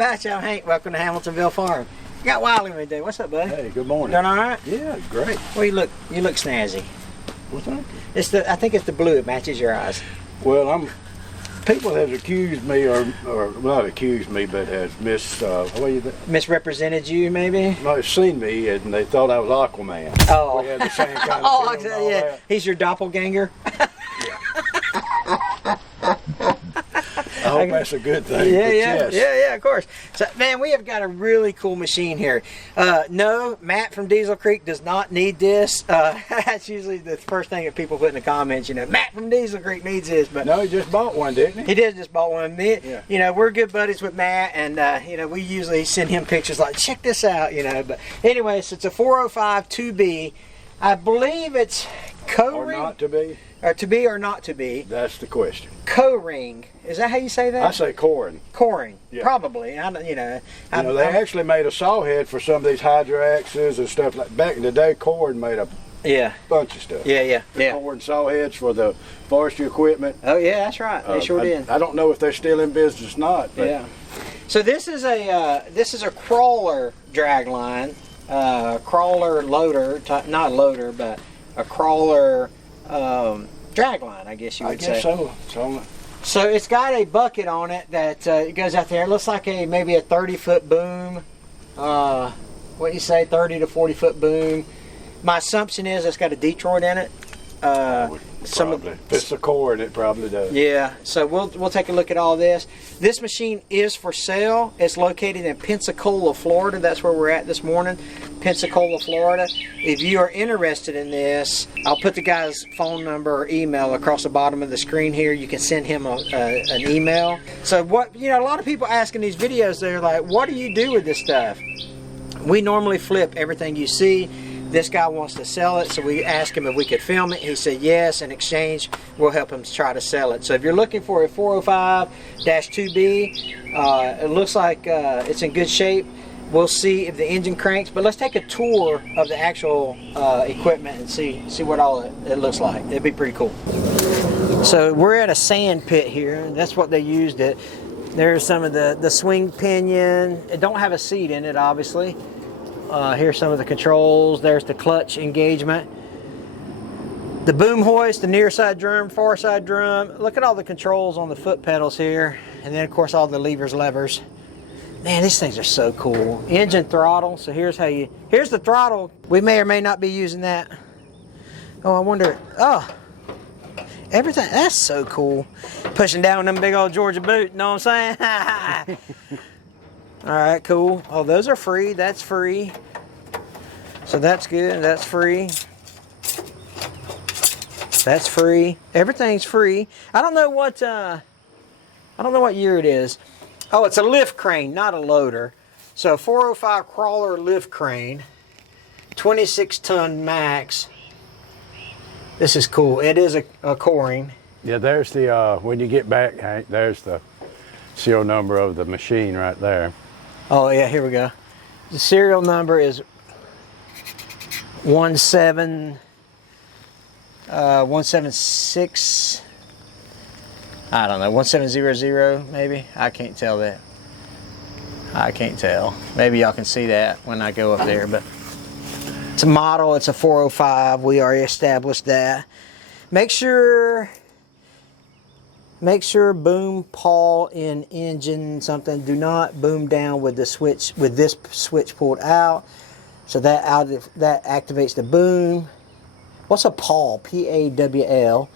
about you? I'm Hank. Welcome to Hamiltonville Farm. You got Wiley with me today. What's up, buddy? Hey, good morning. Doing all right? Yeah, great. Well, you look snazzy. Well, thank you. I think it's the blue. It matches your eyes. Well, people have accused me, or not accused me, but has Misrepresented you, maybe? no, they've seen me and they thought I was Aquaman. Oh. We had the same kind of Oh, film and all yeah. that. He's your doppelganger. I hope that's a good thing. Yeah, but yeah, yes. yeah, of course. So, man, we have got a really cool machine here. No, Matt from Diesel Creek does not need this. That's usually the first thing that people put in the comments. You know, Matt from Diesel Creek needs this, but No, he just bought one, didn't he? he did just bought one. Yeah. You know, we're good buddies with Matt, and you know, we usually send him pictures like, check this out. You know, but anyways, it's a 405 2B. I believe it's Or not to be? or to be or not to be. That's the question. Co-ring. Is that how you say that? I say coring. Coring. Yeah. Probably. I don't, you know. They actually made a saw head for some of these hydroaxes and stuff like. Back in the day, Coring made a Yeah. bunch of stuff. Yeah. Coring saw heads for the forestry equipment. Oh yeah, that's right. They sure did. I don't know if they're still in business or not. But Yeah. So this is a crawler drag line, crawler loader, not loader, but a crawler drag line, I guess you would say. I guess so. So it's got a bucket on it that it goes out there. It looks like maybe a 30-foot boom. What do you say, 30 to 40-foot boom? My assumption is it's got a Detroit in it. Probably. If it's a cord, it probably does. Yeah, so we'll take a look at all this. This machine is for sale. It's located in Pensacola, Florida. That's where we're at this morning, Pensacola, Florida. If you are interested in this, I'll put the guy's phone number or email across the bottom of the screen here. You can send him an email. So what, you know, a lot of people ask in these videos, they're like, what do you do with this stuff? We normally flip everything you see. This guy wants to sell it, so we asked him if we could film it. He said yes. In exchange, we'll help him try to sell it. So if you're looking for a 405-2B, it looks like it's in good shape. We'll see if the engine cranks, but let's take a tour of the actual equipment and see what all it looks like. It'd be pretty cool. So we're at a sand pit here, and that's what they used it. There's some of the swing pinion. It don't have a seat in it, obviously. Here's some of the controls. There's the clutch engagement. The boom hoist, the near side drum, far side drum. Look at all the controls on the foot pedals here. And then of course all the levers. Man, these things are so cool. Engine throttle. So here's the throttle. We may or may not be using that. Oh, I wonder, everything, that's so cool. Pushing down them big old Georgia boot, know what I'm saying? All right, cool. Oh, those are free. That's free. So that's good. That's free. That's free. Everything's free. I don't know what year it is. Oh, it's a lift crane, not a loader. So 405 crawler lift crane, 26-ton max. This is cool. It is a coring. Yeah, there's the when you get back, Hank. There's the serial number of the machine right there. Oh yeah, here we go. The serial number is 176. I don't know, 1700 maybe. I can't tell that. I can't tell. Maybe y'all can see that when I go up there, but it's a model. It's a 405. We already established that. Make sure boom pawl in engine something. Do not boom down with the switch, with this switch pulled out. So that activates the boom. What's a pawl? P-A-W-L.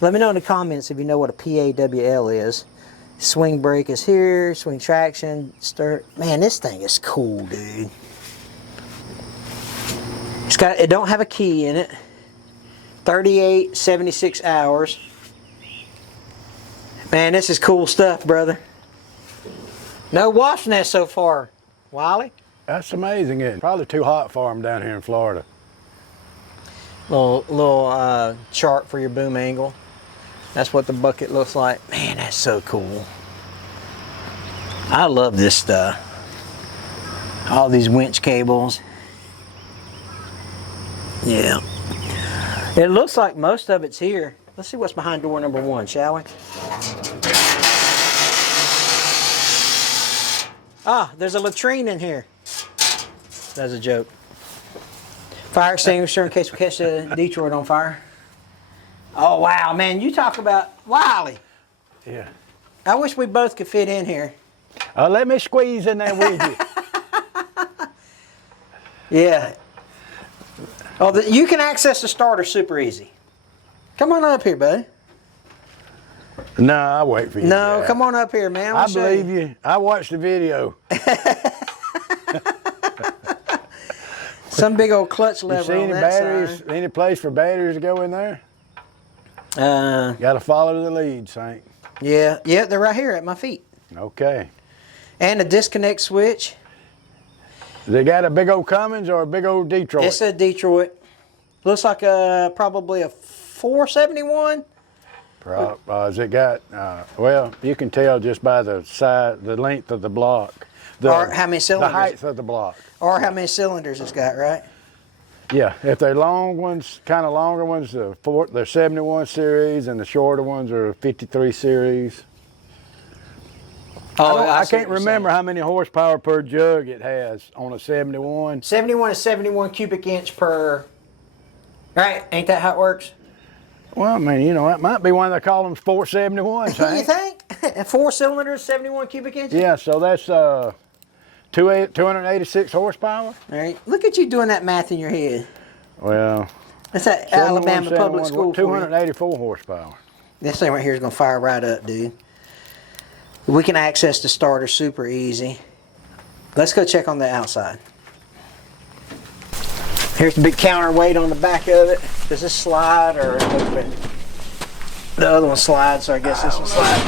Let me know in the comments if you know what a P-A-W-L is. Swing brake is here. Swing traction. Man, this thing is cool, dude. It don't have a key in it. 76 hours. Man, this is cool stuff, brother. No wasp nest so far, Wiley. That's amazing, isn't it? Probably too hot for them down here in Florida. Little chart for your boom angle. That's what the bucket looks like. Man, that's so cool. I love this stuff. All these winch cables. Yeah. It looks like most of it's here. Let's see what's behind door number 1, shall we? Ah, there's a latrine in here. That's a joke. Fire extinguisher in case we catch the Detroit on fire. Oh, wow, man. You talk about Wiley. Yeah. I wish we both could fit in here. Let me squeeze in there with you. Yeah. Oh, you can access the starter super easy. Come on up here, buddy. No, I'll wait for you. No, come on up here, man. I believe you. I watched the video. Some big old clutch lever. You see any batteries? Any place for batteries to go in there? Got to follow the lead, Saint. Yeah, they're right here at my feet. Okay. And a disconnect switch. They got a big old Cummins or a big old Detroit? It's a Detroit. Looks like probably a 471. Has it got? Well, you can tell just by the size, the length of the block, or how many cylinders, the height of the block, or how many cylinders it's got, right? Yeah, if they're long ones, kind of longer ones, they're 71 series, and the shorter ones are 53 series. Oh, I can't remember how many horsepower per jug it has on a 71. 71 is 71 cubic inch per. Right? Ain't that how it works? Well, I mean, you know, that might be why they call them 471s. You think? 4 cylinders, 71 cubic inches? Yeah, so that's 286 horsepower. All right. Look at you doing that math in your head. Well, that's that Alabama public school. 284 horsepower. This thing right here is going to fire right up, dude. We can access the starter super easy. Let's go check on the outside. Here's the big counterweight on the back of it. Does this slide or open? The other one slides, so I guess this one slides.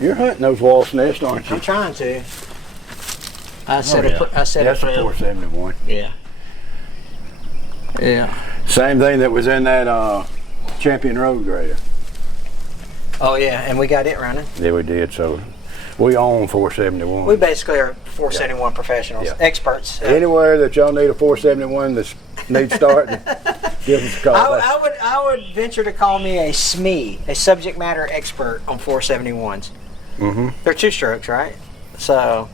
You're hunting those wasp nests, aren't you? I'm trying to. I said That's a 471. Yeah. Yeah. Same thing that was in that Champion Road grader. Oh yeah, and we got it running. Yeah, we did. So we own 471. We basically are 471 professionals, experts. Anywhere that y'all need a 471 that needs starting, give us a call. I would venture to call me a SME, a subject matter expert on 471s. Mm-hmm. They're 2-strokes, right? So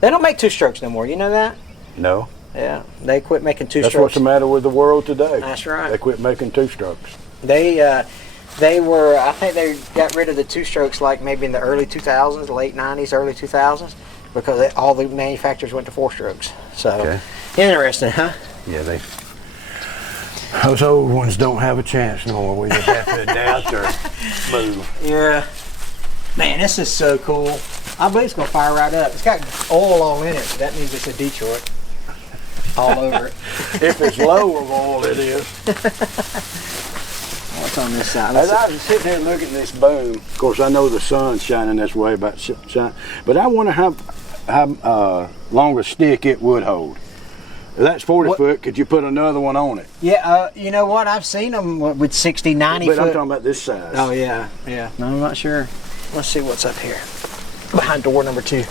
they don't make 2-strokes no more. You know that? No. Yeah, they quit making 2-strokes. That's what's the matter with the world today. That's right. They quit making 2-strokes. They were, I think they got rid of the 2-strokes like maybe in the early 2000s, late 90s, early 2000s, because all the manufacturers went to 4-strokes. So, interesting, huh? Yeah, those old ones don't have a chance no more. We just have to adapt or move. Yeah. Man, this is so cool. I believe it's going to fire right up. It's got oil all in it, so that means it's a Detroit all over it. If it's low of oil, it is. What's on this side? As I was sitting here looking at this boom, of course I know the sun's shining this way, but I wonder how long a stick it would hold. If that's 40 foot, could you put another one on it? Yeah, you know what? I've seen them with 60, 90 but foot. I'm talking about this size. Oh yeah. No, I'm not sure. Let's see what's up here. Behind door number 2.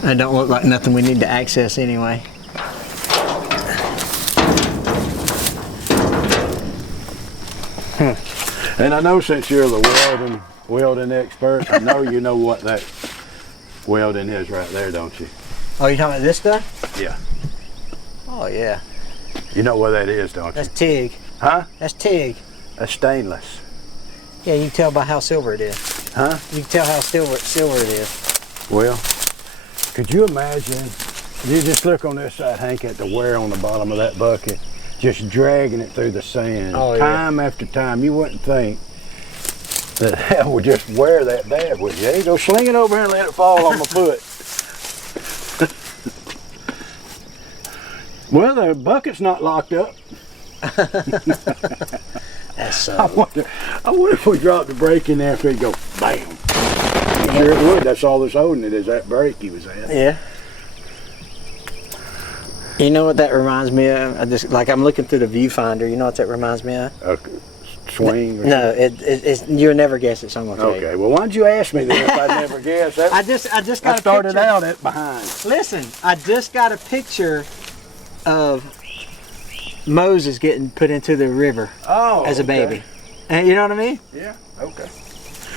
It don't look like nothing we need to access anyway. And I know since you're the welding expert, I know you know what that welding is right there, don't you? Oh, you talking about this stuff? Yeah. Oh yeah. You know what that is, don't you? That's TIG. Huh? That's TIG. That's stainless. Yeah, you can tell by how silver it is. Huh? You can tell how silver it is. Well, could you imagine, you just look on this side, Hank, at the wear on the bottom of that bucket, just dragging it through the sand, time after time. You wouldn't think that hell would just wear that bad, would you? Hey, go sling it over here and let it fall on my foot. Well, the bucket's not locked up. That's I wonder if we dropped the brake in there if it'd go bam. Sure it would. That's all that's holding it is that brake he was at. Yeah. You know what that reminds me of? I'm looking through the viewfinder. You know what that reminds me of? A swing? No, it's you'll never guess it. So I'm gonna tell you. Okay. Well, why'd you ask me that if I never guessed? I just got I started out at behind. Listen, I just got a picture of Moses getting put into the river as a baby. And you know what I mean? Yeah, okay.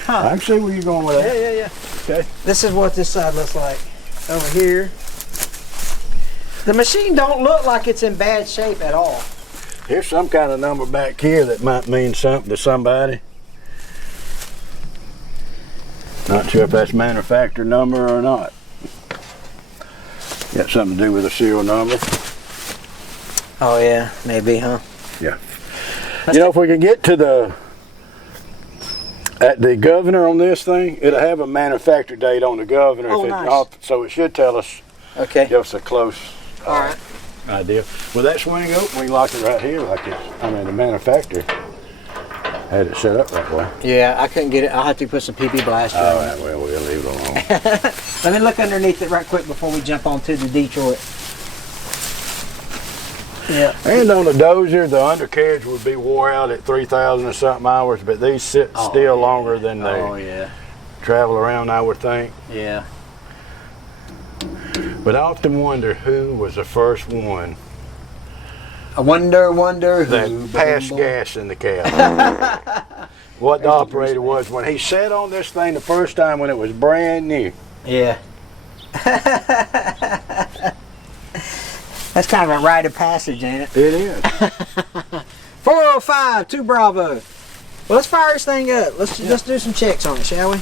Huh. I can see where you're going with that. Yeah. Okay. This is what this side looks like over here. The machine don't look like it's in bad shape at all. Here's some kind of number back here that might mean something to somebody. Not sure if that's manufacturer number or not. Got something to do with a serial number. Oh yeah, maybe, huh? Yeah. You know, if we can get to the governor on this thing, it'll have a manufacture date on the governor. Oh, nice. So it should tell us. Okay. Give us a close all right. idea. Will that swing open? We can lock it right here like it. I mean, the manufacturer had it set up that way. Yeah, I couldn't get it. I'll have to put some PB blaster All on right, well, we'll leave it alone. Let me look underneath it right quick before we jump on to the Detroit. Yeah. And on the dozer, the undercarriage would be wore out at 3,000 or something hours, but these sit still longer than they travel around, I would think. Yeah. But I often wonder who was the first one I wonder who that passed gas in the cab. What the operator was when he sat on this thing the first time when it was brand new. Yeah. That's kind of a rite of passage, ain't it? It is. 405, 2 Bravo. Well, let's fire this thing up. Let's do some checks on it, shall we?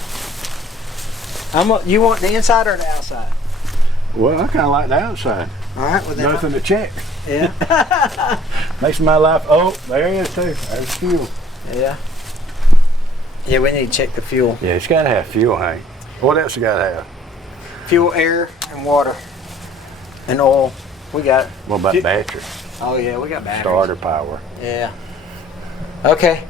You want the inside or the outside? Well, I kind of like the outside. All right. Well, then nothing to check. Yeah. Makes my life. Oh, there it is too. There's fuel. Yeah. Yeah, we need to check the fuel. Yeah, it's got to have fuel, Hank. What else you got to have? Fuel, air, and water, and oil. We got. What about battery? Oh yeah, we got batteries. Starter power. Yeah. Okay.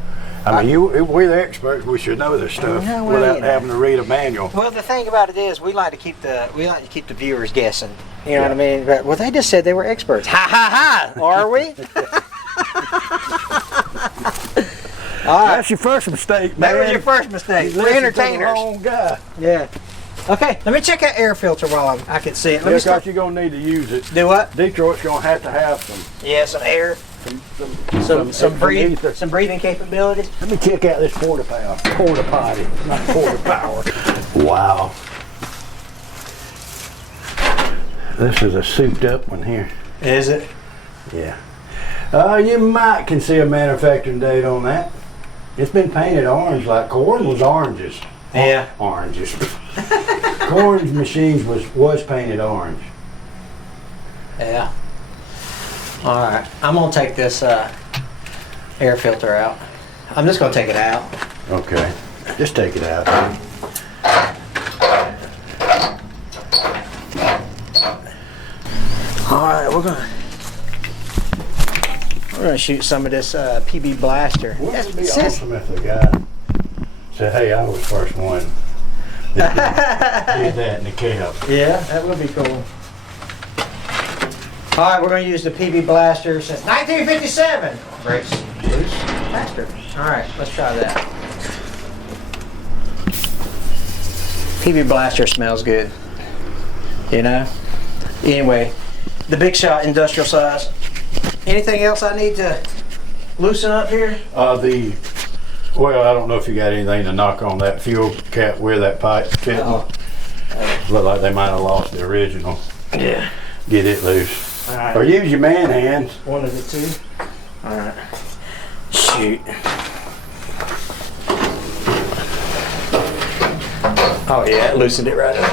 I mean, we're the experts. We should know this stuff without having to read a manual. Well, the thing about it is, we like to keep the viewers guessing. You know what I mean? But, well, they just said they were experts. Ha ha ha! Are we? All right. That's your first mistake, man. That was your first mistake. We're entertainers. Wrong guy. Yeah. Okay, let me check that air filter while I can see it. Let me start. You're gonna need to use it. Do what? Detroit's gonna have some. Yeah, some air. Some breathing capabilities. Let me check out this porta potty, not porta power. Wow. This is a souped up one here. Is it? Yeah. You might can see a manufacturing date on that. It's been painted orange like corn was oranges. Yeah. Oranges. Corn machines was painted orange. Yeah. All right, I'm gonna take this air filter out. I'm just gonna take it out. Okay, just take it out. All right, we're gonna shoot some of this PB blaster. Wouldn't it be awesome if the guy said, "Hey, I was first one that did that in the cab." Yeah, that would be cool. All right, we're going to use the PB blaster since 1957. Brakes loose, faster. All right, let's try that. PB blaster smells good. You know? Anyway, the big shot industrial size. Anything else I need to loosen up here? Well, I don't know if you got anything to knock on that fuel cap where that pipe fitting. Look like they might have lost the original. Yeah. Get it loose. All right. Or use your man hands. One of the two. All right. Shoot. Oh yeah, it loosened it right up.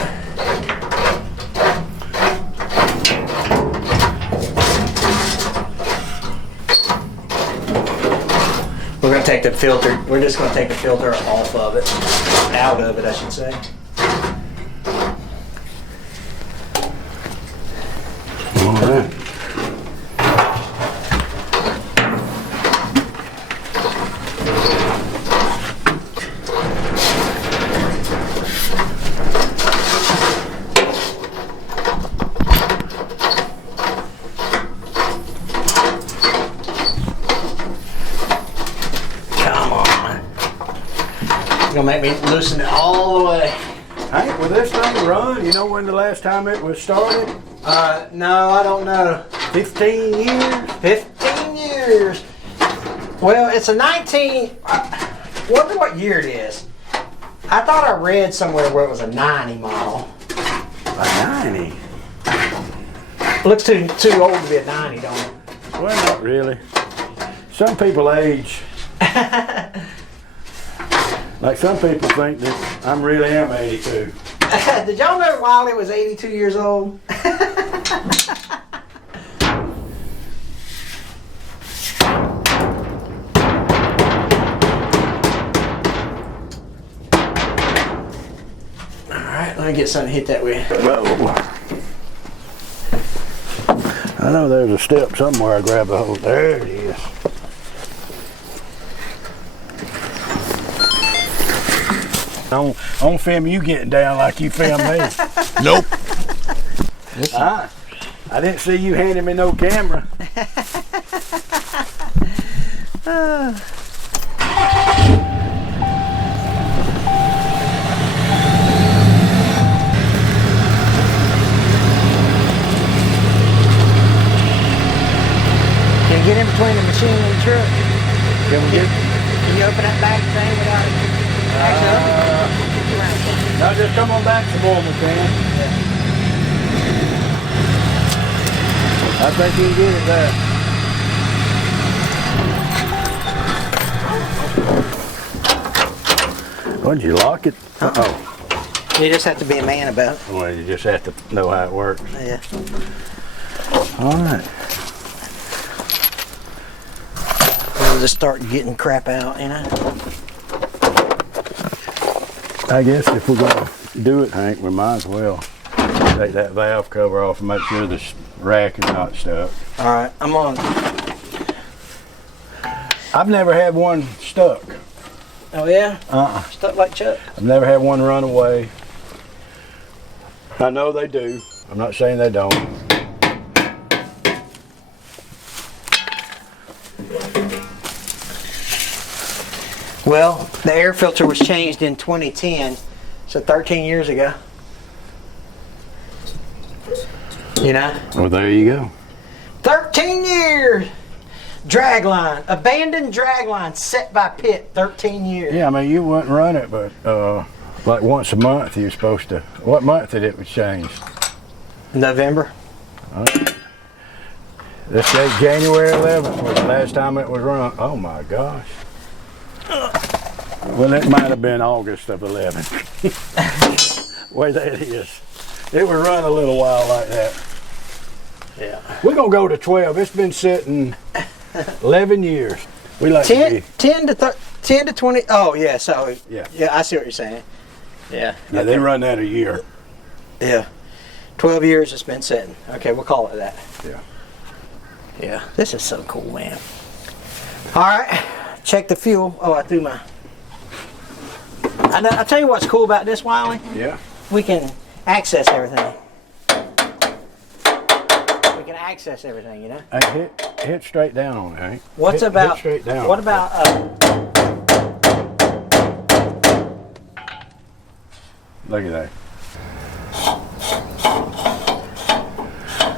We're gonna take the filter. We're just gonna take the filter off of it, out of it, I should say. All right. Come on. You're gonna make me loosen it all the way. Hank, will this thing run? You know when the last time it was started? No, I don't know. 15 years? 15 years. Well, it's a 19. Wonder what year it is. I thought I read somewhere where it was a 90 model. A 90? Looks too old to be a 90, don't it? Well, not really. Some people age. Like some people think that I really am 82. Did y'all know Wiley was 82 years old? Alright, let me get something to hit that with. Whoa. I know there's a step somewhere I grab a hold. There it is. On film you getting down like you filmed me. Nope. I didn't see you handing me no camera. Can you get in between the machine and the truck? Can you open that back thing without Now just come on back some more, McCann. I think you can get it there. Oh, did you lock it? Uh-oh. You just have to be a man about it. Well, you just have to know how it works. Yeah. All right. We'll just start getting crap out, you know? I guess if we're going to do it, Hank, we might as well take that valve cover off and make sure the rack is not stuck. All right, I'm on. I've never had one stuck. Oh, yeah? Stuck like Chuck? I've never had one run away. I know they do. I'm not saying they don't. Well, the air filter was changed in 2010, so 13 years ago. You know? Well, there you go. 13 years! Dragline, abandoned dragline set by Pitt, 13 years. Yeah, I mean, you wouldn't run it, but like once a month you're supposed to. What month did it was changed? November. Let's say January 11th was the last time it was run. Oh my gosh. Well, it might have been August of 11. Way that is. It would run a little while like that. Yeah. We're going to go to 12. It's been sitting 11 years. We like 10 to 20. Oh, yeah. So, Yeah. Yeah, I see what you're saying. Yeah. Yeah, they run that a year. Yeah. 12 years it's been sitting. Okay, we'll call it that. Yeah. Yeah. This is so cool, man. All right. Check the fuel. Oh, I threw my... I'll tell you what's cool about this, Wiley. Yeah. We can access everything. We can access everything, you know? Hey, hit straight down on it, Hank. Hit straight down. What about... Look at that.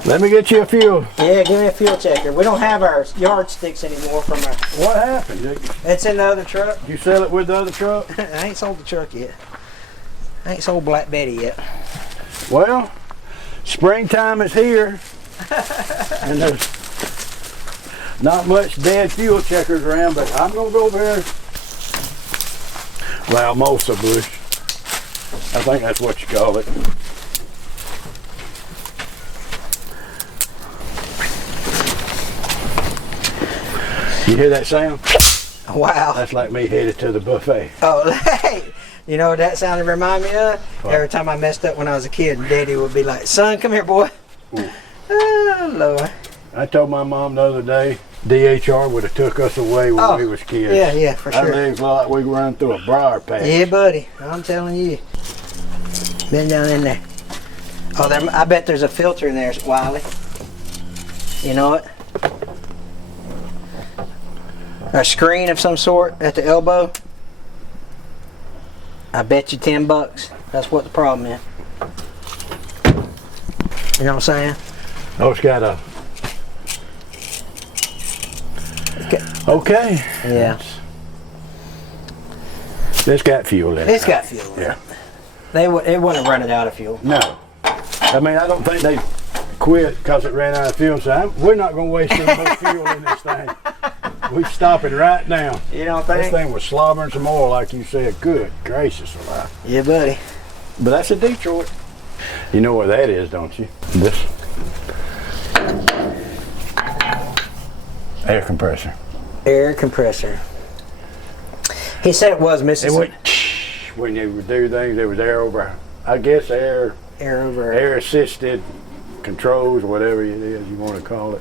Let me get you a fuel. Yeah, give me a fuel checker. We don't have our yardsticks anymore from our... What happened? It's in the other truck. You sell it with the other truck? I ain't sold the truck yet. I ain't sold Black Betty yet. Well, springtime is here. And there's not much dead fuel checkers around, but I'm going to go over there. Well, most of bush. I think that's what you call it. You hear that sound? Wow. That's like me headed to the buffet. Oh, hey. You know what that sound remind me of? What? Every time I messed up when I was a kid, Daddy would be like, son, come here, boy. Ooh. Oh, Lord. I told my mom the other day, DHR would have took us away when we was kids. Yeah, for sure. Our legs looked like we were running through a briar patch. Yeah, buddy. I'm telling you. Been down in there. Oh, I bet there's a filter in there, Wiley. You know it? A screen of some sort at the elbow. I bet you $10. That's what the problem is. You know what I'm saying? Oh, it's got a Okay. Yeah. It's got fuel in it. It's got fuel in it. It wouldn't run it out of fuel. No. I mean, I don't think they quit because it ran out of fuel. So we're not going to waste any more fuel in this thing. We're stopping right now. You don't think? This thing was slobbering some oil, like you said. Good gracious alive. Yeah, buddy. But that's a Detroit. You know where that is, don't you? This air compressor. Air compressor. He said it was missing. It went when you would do things. There was air over. I guess air assisted controls, whatever it is you want to call it.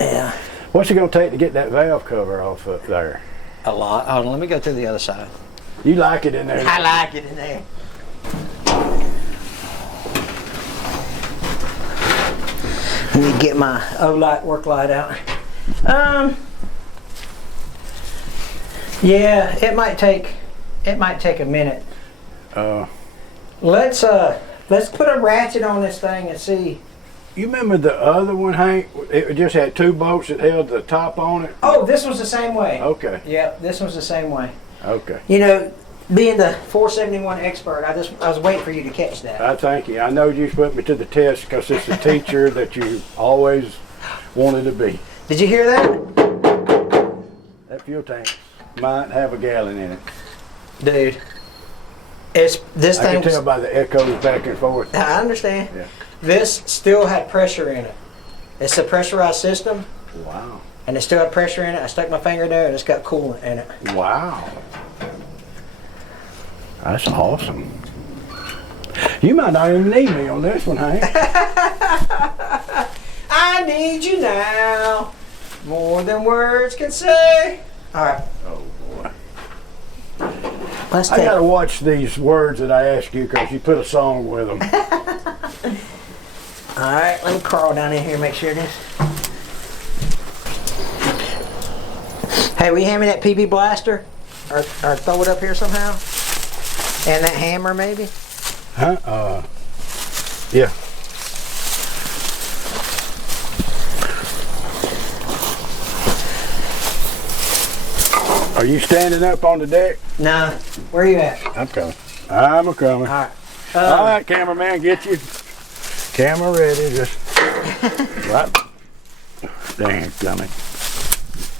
Yeah. What's it going to take to get that valve cover off up there? A lot. Hold on, let me go to the other side. You like it in there? I like it in there. Let me get my O-light work light out. Yeah, it might take a minute. Let's put a ratchet on this thing and see. You remember the other one, Hank? It just had two bolts that held the top on it? Oh, this was the same way. Okay. Yeah, this was the same way. Okay. You know, being the 471 expert, I was waiting for you to catch that. I thank you. I know you put me to the test because it's the teacher that you always wanted to be. Did you hear that? That fuel tank might have a gallon in it. Dude, this thing. I can tell by the echoes back and forth. I understand. Yeah. This still had pressure in it. It's a pressurized system. Wow. And it still had pressure in it. I stuck my finger there and it's got coolant in it. Wow. That's awesome. You might not even need me on this one, Hank. I need you now, more than words can say. All right. Oh boy. Let's I gotta watch these words that I ask you because you put a song with them. All right, let me crawl down in here and make sure it is. Hey, will you hand me that PB blaster? Or throw it up here somehow? And that hammer, maybe? Huh? Yeah. Are you standing up on the deck? No. Where are you at? I'm coming. I'm a coming. All right. All right, cameraman, get your camera ready. Just right. Dang, it's coming.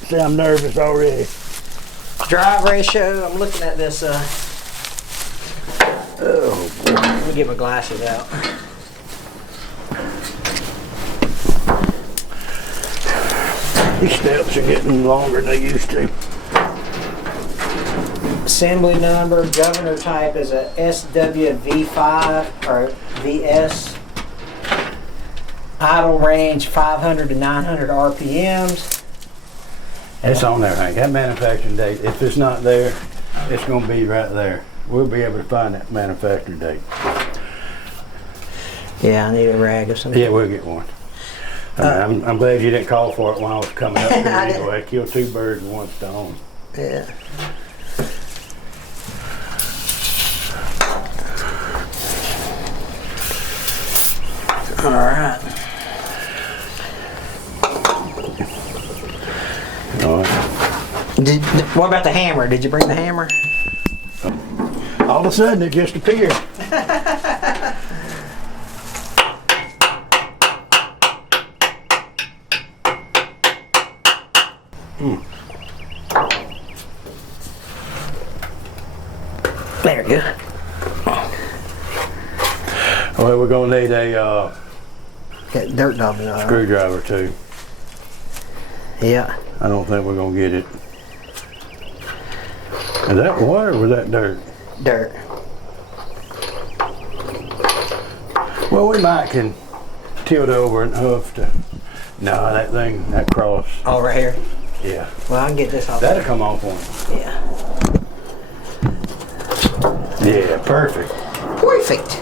See, I'm nervous already. Drive ratio. I'm looking at this. Oh boy. Let me get my glasses out. These steps are getting longer than they used to. Assembly number, governor type is a SWV5 or VS. Idle range 500 to 900 RPMs. It's on there, Hank. That manufacturing date, if it's not there, it's going to be right there. We'll be able to find that manufacturing date. Yeah, I need a rag or something. Yeah, we'll get one. I'm glad you didn't call for it when I was coming up here anyway. Kill two birds with one stone. Yeah. All right. All right. What about the hammer? Did you bring the hammer? All of a sudden, it just appeared. There you go. Well, we're going to need a Got dirt dog in it. screwdriver too. Yeah. I don't think we're going to get it. Is that water or was that dirt? Dirt. Well, we might can tilt over and hoof to. No, that thing, that cross. Oh, right here. Yeah. Well, I can get this off. That'll come off on. Yeah. Yeah, perfect. Perfect.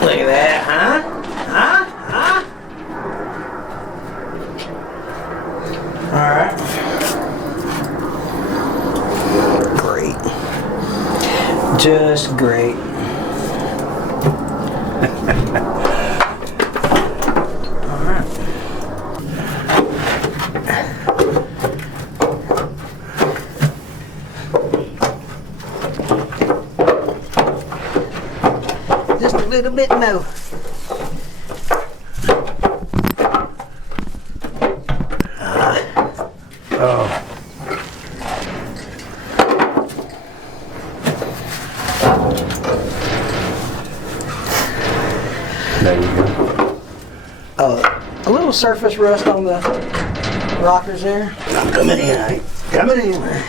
Look at that, huh? All right. Great. Just great. little bit more. Oh. There you go. A little surface rust on the rockers there. I'm coming in. Coming in.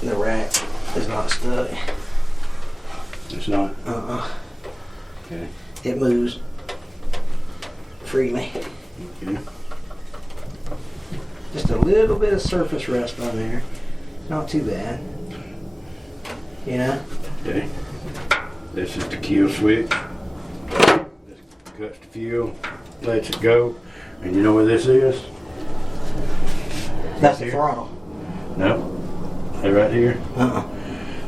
The rack is not stuck. It's not? Okay. It moves freely. Okay. Just a little bit of surface rust on there. Not too bad. You know? Okay. This is the kill switch. This cuts the fuel, lets it go. And you know what this is? That's the throttle. No. Hey, right here.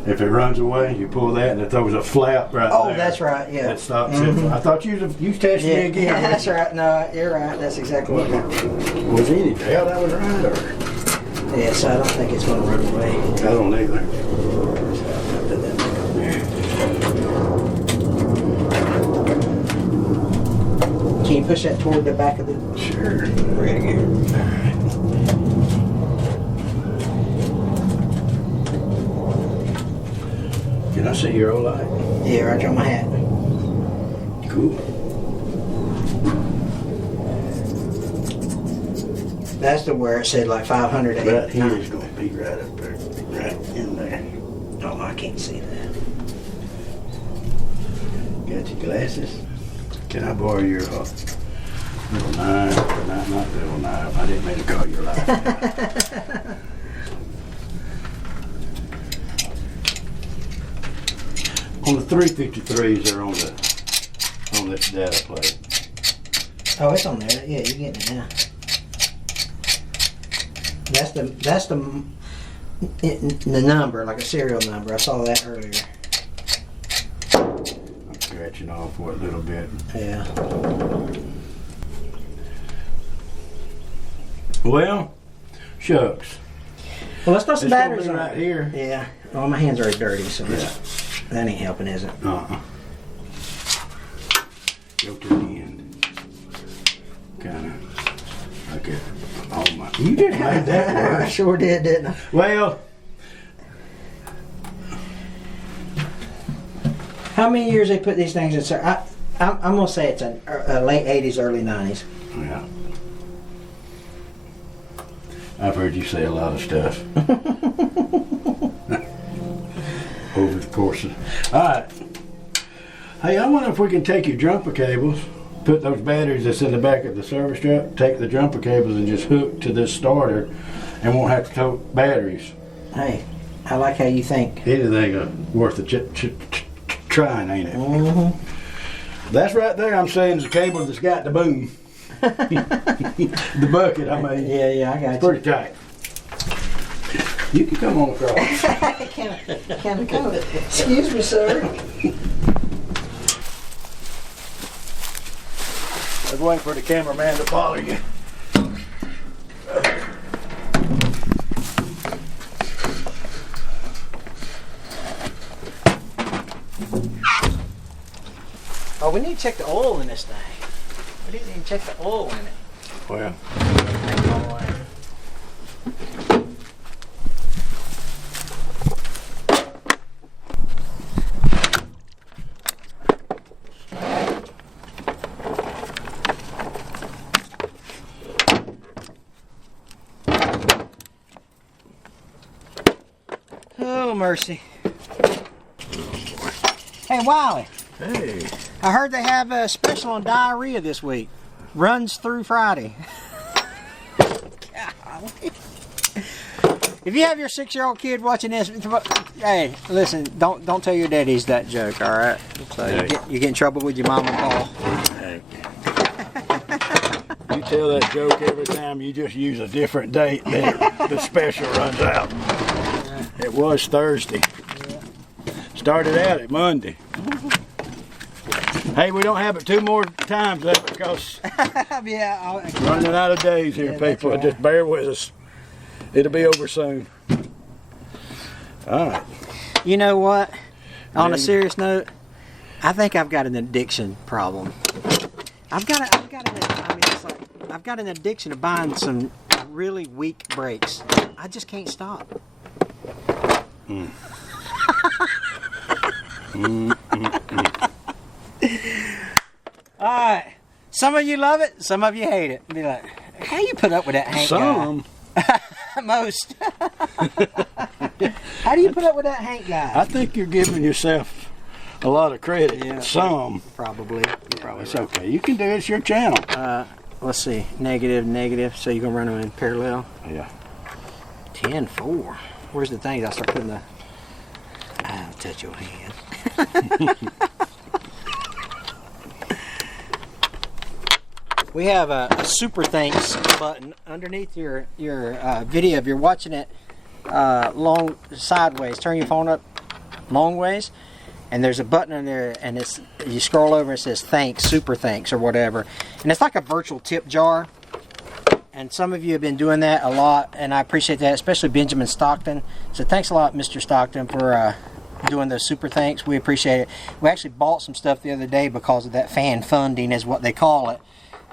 If it runs away, you pull that and it throws a flap right there. Oh, that's right, yeah. That stops it. I thought you tested me again. Yeah, that's right. No, you're right. That's exactly what happened. Was any tell that was right? Or? Yeah, so I don't think it's going to run away. I don't either. Put that back on there. Can you push that toward the back of the... Sure. Right here. All right. Can I see your old light? Yeah, right on my hat. Cool. That's the where it said like 500 to Right 8. here is going to be right up there. Right in there. Oh, I can't see that. Got your glasses? Can I borrow your little knife? Not little knife. I didn't mean to call your life. On the 353s, they're on this data plate. Oh, it's on there. Yeah, you're getting it now. That's the number, like a serial number. I saw that earlier. I'm scratching off for it a little bit. Yeah. Well, shucks. Well, let's throw some batteries on right here. Yeah. Well, my hands are dirty, so that ain't helping, is it? Uh-uh. Go to the end. Kind of. Okay. Oh my. You didn't make that work. I sure did, didn't I? Well. How many years they put these things in? I'm going to say it's a late 80s, early 90s. Yeah. I've heard you say a lot of stuff. Over the course of... Alright. Hey, I wonder if we can take your jumper cables, put those batteries that's in the back of the service truck, take the jumper cables and just hook to this starter and won't have to tow batteries. Hey, I like how you think. Anything worth a trying, ain't it? Mm-hmm. That's right there, I'm saying, is the cable that's got the boom. The bucket, I mean. Yeah, I got it's pretty tight. You can come on across. Can I come? Excuse me, sir. I was waiting for the cameraman to follow you. Oh, we need to check the oil in this thing. We didn't even check the oil in it. Well. Oh, mercy. Hey, Wiley. Hey. I heard they have a special on diarrhea this week. Runs through Friday. Golly. If you have your 6-year-old kid watching this, hey, listen, don't tell your daddies that joke, all right? So Hey. you get in trouble with your mom and pa. Hey. You tell that joke every time, you just use a different date that the special runs out. It was Thursday. Started out at Monday. Hey, we don't have it 2 more times though, because yeah, running out of days here, people. Right. Just bear with us. It'll be over soon. All right. You know what? On a serious note, I think I've got an addiction problem. I've got an addiction to buying some really weak brakes. I just can't stop. All right. Some of you love it, some of you hate it. Be like, how you put up with that Hank Some. guy? Most. How do you put up with that Hank guy? I think you're giving yourself a lot of credit. Yeah, some. Probably. It's okay. You can do it. It's your channel. Let's see. Negative. So you're going to run them in parallel? Yeah. 10-4. Where's the things? I'll start putting the... I'll touch your hand. We have a super thanks button underneath your video. If you're watching it long sideways, turn your phone up long ways, and there's a button in there, and it's, you scroll over and it says thanks, super thanks, or whatever, and it's like a virtual tip jar. And some of you have been doing that a lot, and I appreciate that, especially Benjamin Stockton. So thanks a lot, Mr. Stockton, for doing those super thanks. We appreciate it. We actually bought some stuff the other day because of that fan funding, is what they call it.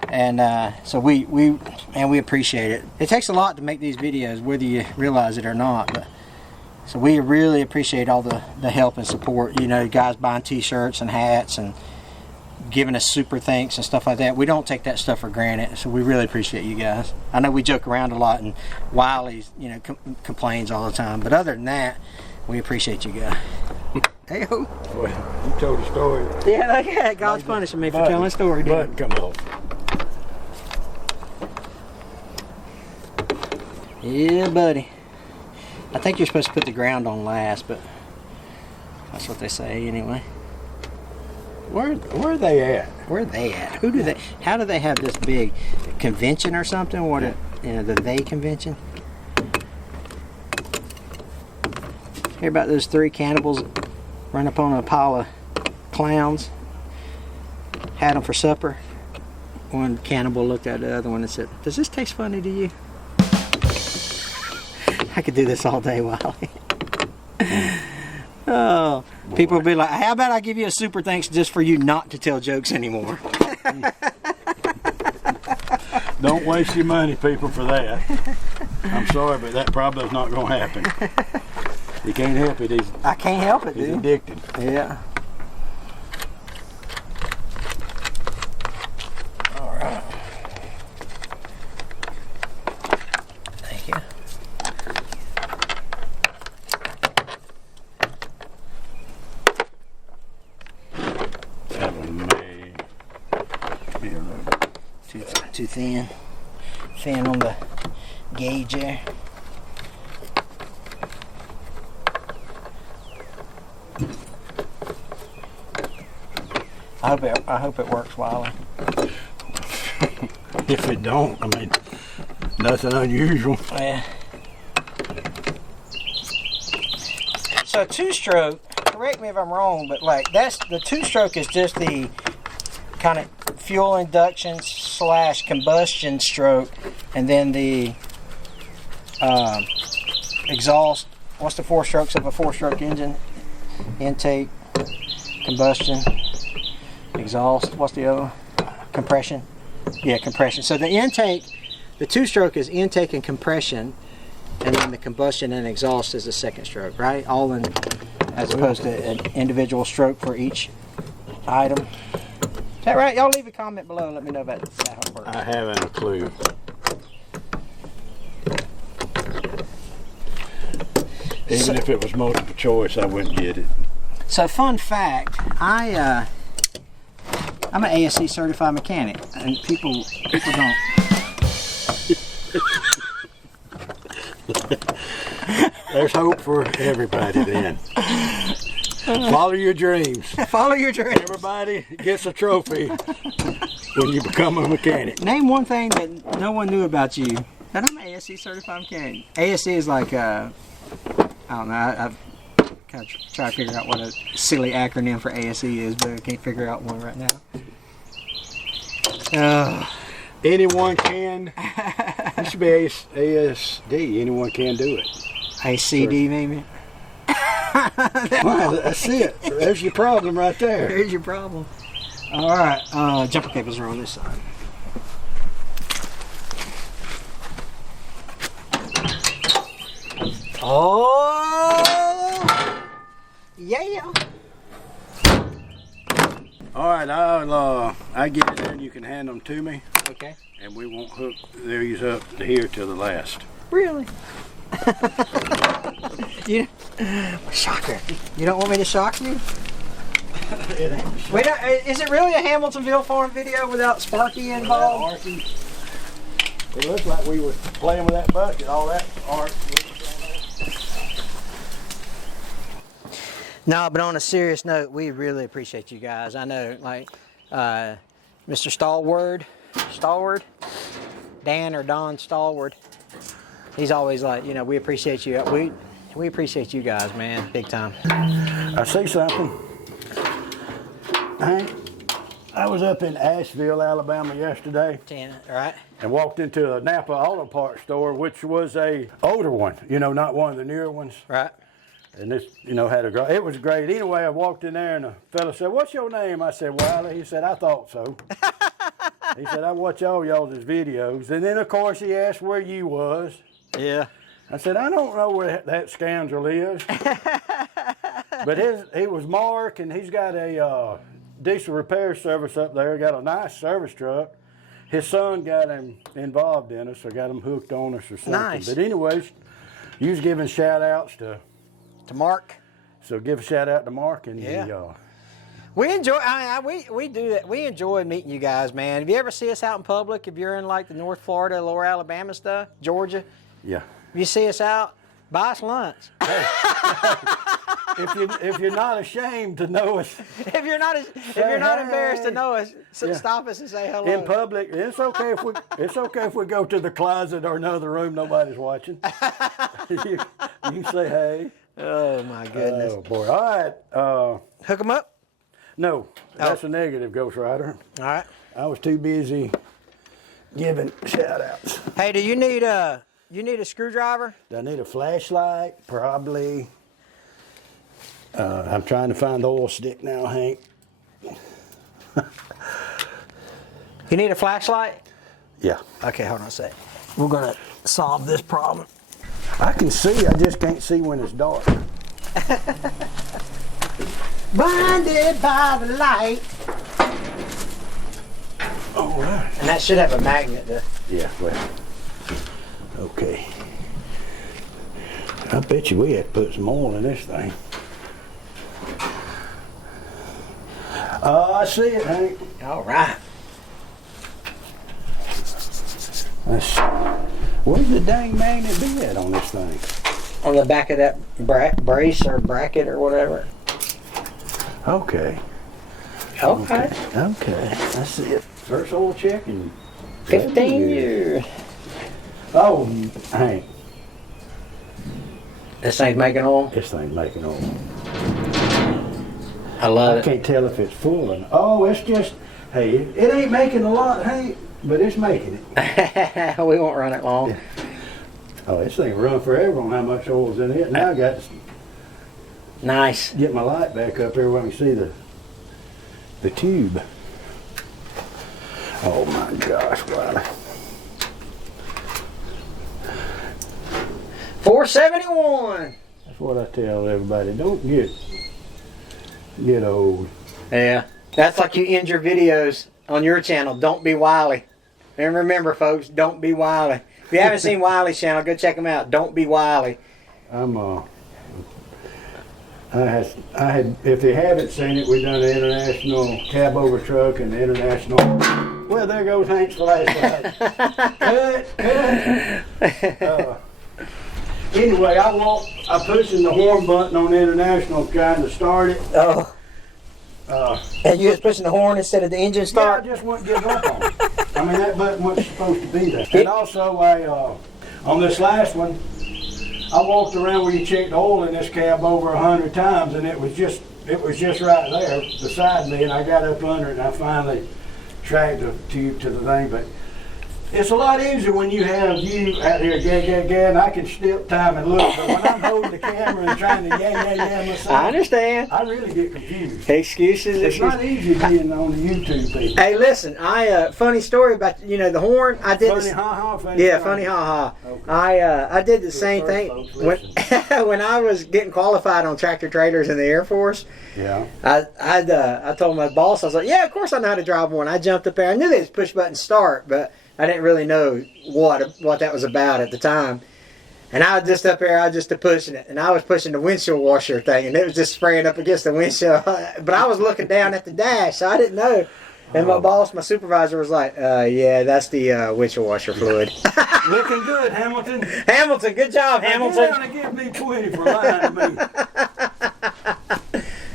And so we appreciate it. It takes a lot to make these videos, whether you realize it or not. But so we really appreciate all the help and support. You know, guys buying t-shirts and hats and giving us super thanks and stuff like that. We don't take that stuff for granted, so we really appreciate you guys. I know we joke around a lot, and Wiley, you know, complains all the time, but other than that, we appreciate you guys. Hey ho! Boy, you told a story. Yeah, look at that. God's punishing me for telling a story. Button come off. Yeah, buddy. I think you're supposed to put the ground on last, but that's what they say anyway. Where are they at? Where are they at? Who do they? How do they have this big convention or something? What? The they convention? Hear about those 3 cannibals run up on a pile of clowns? Had them for supper. One cannibal looked at the other one and said, "Does this taste funny to you?" I could do this all day, Wiley. Oh, boy. People will be like, how about I give you a super thanks just for you not to tell jokes anymore? Don't waste your money, people, for that. I'm sorry, but that probably is not going to happen. You can't help it. I can't help it, He's dude. addicted. Yeah. All right. Thank you. Too thin. Thin on the gauge there. I hope it works, Wiley. If it don't, I mean, nothing unusual. Yeah. So 2-stroke, correct me if I'm wrong, but like that's the 2-stroke is just the kind of fuel induction / combustion stroke, and then the exhaust. What's the 4 strokes of a 4-stroke engine? Intake, combustion, exhaust. What's the other one? Compression. Yeah, compression. So the intake, the 2-stroke is intake and compression, and then the combustion and exhaust is the 2nd stroke, right? All in, as opposed to an individual stroke for each item. Is that right? Y'all leave a comment below and let me know about how it works. I haven't a clue. Even if it was multiple choice, I wouldn't get it. So, fun fact, I'm an ASC certified mechanic, and people don't. There's hope for everybody then. Follow your dreams. Follow your dreams. Everybody gets a trophy when you become a mechanic. Name one thing that no one knew about you. That I'm an ASC certified mechanic. ASC is like, I don't know, kind of try to figure out what a silly acronym for ASE is, but I can't figure out one right now. Anyone can. It should be ASD. Anyone can do it. ACD maybe. Wow, that's it. There's your problem right there. There's your problem. All right, jumper cables are on this side. Oh, yeah. All right, I'll get it there and you can hand them to me. Okay. And we won't hook these up to here till the last. Really? Shocker. You don't want me to shock you? Wait, is it really a Hamiltonville farm video without Sparky involved? It looks like we were playing with that bucket, all that art. No, but on a serious note, we really appreciate you guys. I know, like, Mr. Stalwart, Dan or Don Stalwart, he's always like, you know, we appreciate you. We appreciate you guys, man, big time. I see something. I was up in Asheville, Alabama yesterday. All right. And walked into a Napa Auto Parts store, which was a older one, you know, not one of the newer ones. Right. And this, you know, it was great. Anyway, I walked in there and the fella said, "What's your name?" I said, "Wiley." He said, "I thought so." He said, "I watch all y'all's videos." And then, of course, he asked where you was. Yeah. I said, "I don't know where that scoundrel is." But he was Mark, and he's got a diesel repair service up there. Got a nice service truck. His son got him involved in us, or got him hooked on us or something. Nice. But anyways, you was giving shout-outs to Mark. So give a shout-out to Mark. And we enjoy. We do that. We enjoy meeting you guys, man. If you ever see us out in public, if you're in like the North Florida, Lower Alabama stuff, Georgia, yeah. If you see us out, buy us lunch. Hey. if you're not ashamed to know us, if you're not embarrassed to know us, stop us and say hello. In public, it's okay if we go to the closet or another room nobody's watching. you can say hey. Oh my goodness. Oh boy. All right. Hook them up? No, that's a negative, Ghost Rider. All right. I was too busy giving shout-outs. Hey, do you need a screwdriver? Do I need a flashlight? Probably. I'm trying to find the oil stick now, Hank. You need a flashlight? Yeah. Okay, hold on a sec. We're gonna solve this problem. I can see, I just can't see when it's dark. Blinded by the light. All right. And that should have a magnet to... Yeah, well, okay. I bet you we had to put some oil in this thing. Oh, I see it, Hank. All right. Where's the dang magnet be at on this thing? On the back of that brace or bracket or whatever. Okay. Okay. Okay. I see it. First oil check in 15 years. Oh, Hank. This thing's making oil? This thing's making oil. I love it. I can't tell if it's full or not. Oh, it's just, hey, it ain't making a lot, Hank, but it's making it. We won't run it long. Yeah. Oh, this thing run forever on how much oil's in it. Now I got to Nice. get my light back up here where I can see the tube. Oh my gosh, Wiley. 471. That's what I tell everybody. Don't get old. Yeah. That's like you end your videos on your channel. Don't be Wiley. And remember, folks, don't be Wiley. If you haven't seen Wiley's channel, go check him out. Don't be Wiley. I had, if they haven't seen it, we've done the international cab over truck and the international. Well, there goes Hank's flashlight. Cut. Anyway, I'm pushing the horn button on the international, trying to start it. Oh. And you was pushing the horn instead of the engine start? Yeah, I just wouldn't give up on it. I mean, that button wasn't supposed to be there. And also, on this last one, I walked around where you checked the oil in this cab over 100 times, and it was just right there beside me, and I got up under it, and I finally tracked the tube to the thing. But it's a lot easier when you have you out here, and I can step time and look. But when I'm holding the camera and trying to myself, I understand. I really get confused. Excuses. It's not easy being on the YouTube people. Hey, listen, funny story about the horn. I did funny ha ha. Yeah, funny ha ha. Okay. I did the same thing when I was getting qualified on tractor trailers in the Air Force. Yeah. I told my boss, I was like, yeah, of course I know how to drive one. I jumped up there. I knew they was push button start, but I didn't really know what that was about at the time. And I was just up there, I was just pushing it. And I was pushing the windshield washer thing, and it was just spraying up against the windshield. But I was looking down at the dash, so I didn't know. And my supervisor was like, yeah, that's the windshield washer fluid. Looking good, Hamilton. Hamilton, good job, Hamilton. You're going to give me 20 for lying to me.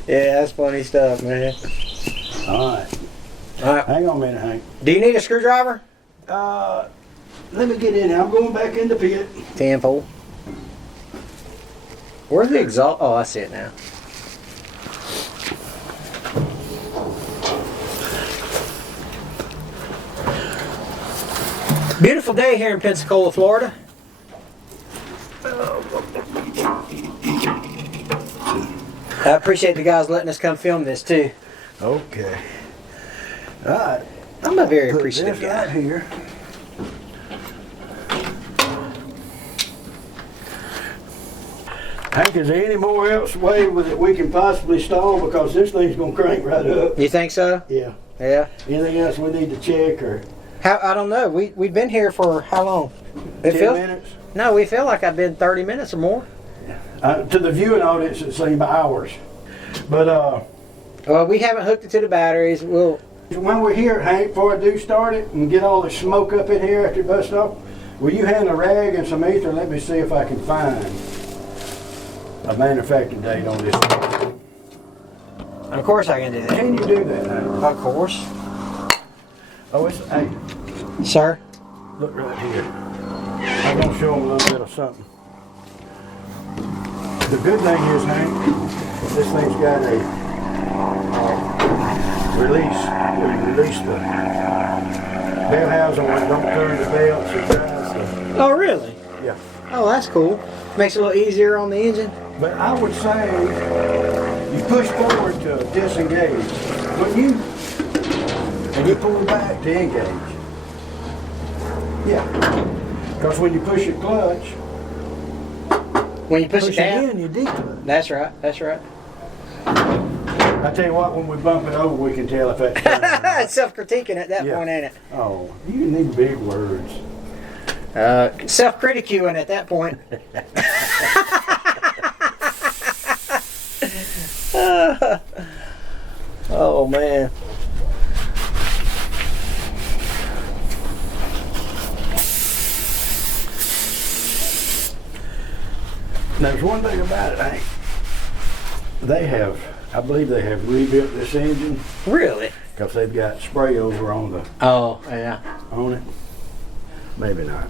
Yeah, that's funny stuff, man. All right. Hang on a minute, Hank. Do you need a screwdriver? Let me get in here. I'm going back in the pit. 10-pole. Where's the exhaust? Oh, I see it now. Beautiful day here in Pensacola, Florida. I appreciate the guys letting us come film this too. Okay. All right. I'm a very appreciative guy. Right here. Hank, is there any more else way that we can possibly stall? Because this thing's going to crank right up. You think so? Yeah. Yeah. Anything else we need to check or? I don't know. We've been here for how long? 10 minutes? No, we feel like I've been 30 minutes or more. To the viewing audience, it seemed hours. But well, we haven't hooked it to the batteries. When we're here, Hank, before I do start it and get all the smoke up in here after it busts off, will you hand a rag and some ether? Let me see if I can find a manufacturing date on this. Of course I can do that. Can you do that, Hank? Of course. Oh, hey. Sir? Look right here. I'm going to show them a little bit of something. The good thing is, Hank, this thing's got a release. We release the bell housing when it don't turn the belts or drives the... Oh, really? Yeah. Oh, that's cool. Makes it a little easier on the engine. But I would say you push forward to disengage. And you pull back to engage. Yeah. Because when you push your clutch, when you push it down, in, you declutch. That's right. That's right. I tell you what, when we bump it over, we can tell if that's it's self-critiquing at that point, ain't it? Oh, you need big words. Self-critiquing at that point. Oh man. There's one thing about it, Hank. I believe they have rebuilt this engine. Really? Because they've got spray over on the. Oh, yeah. On it. Maybe not.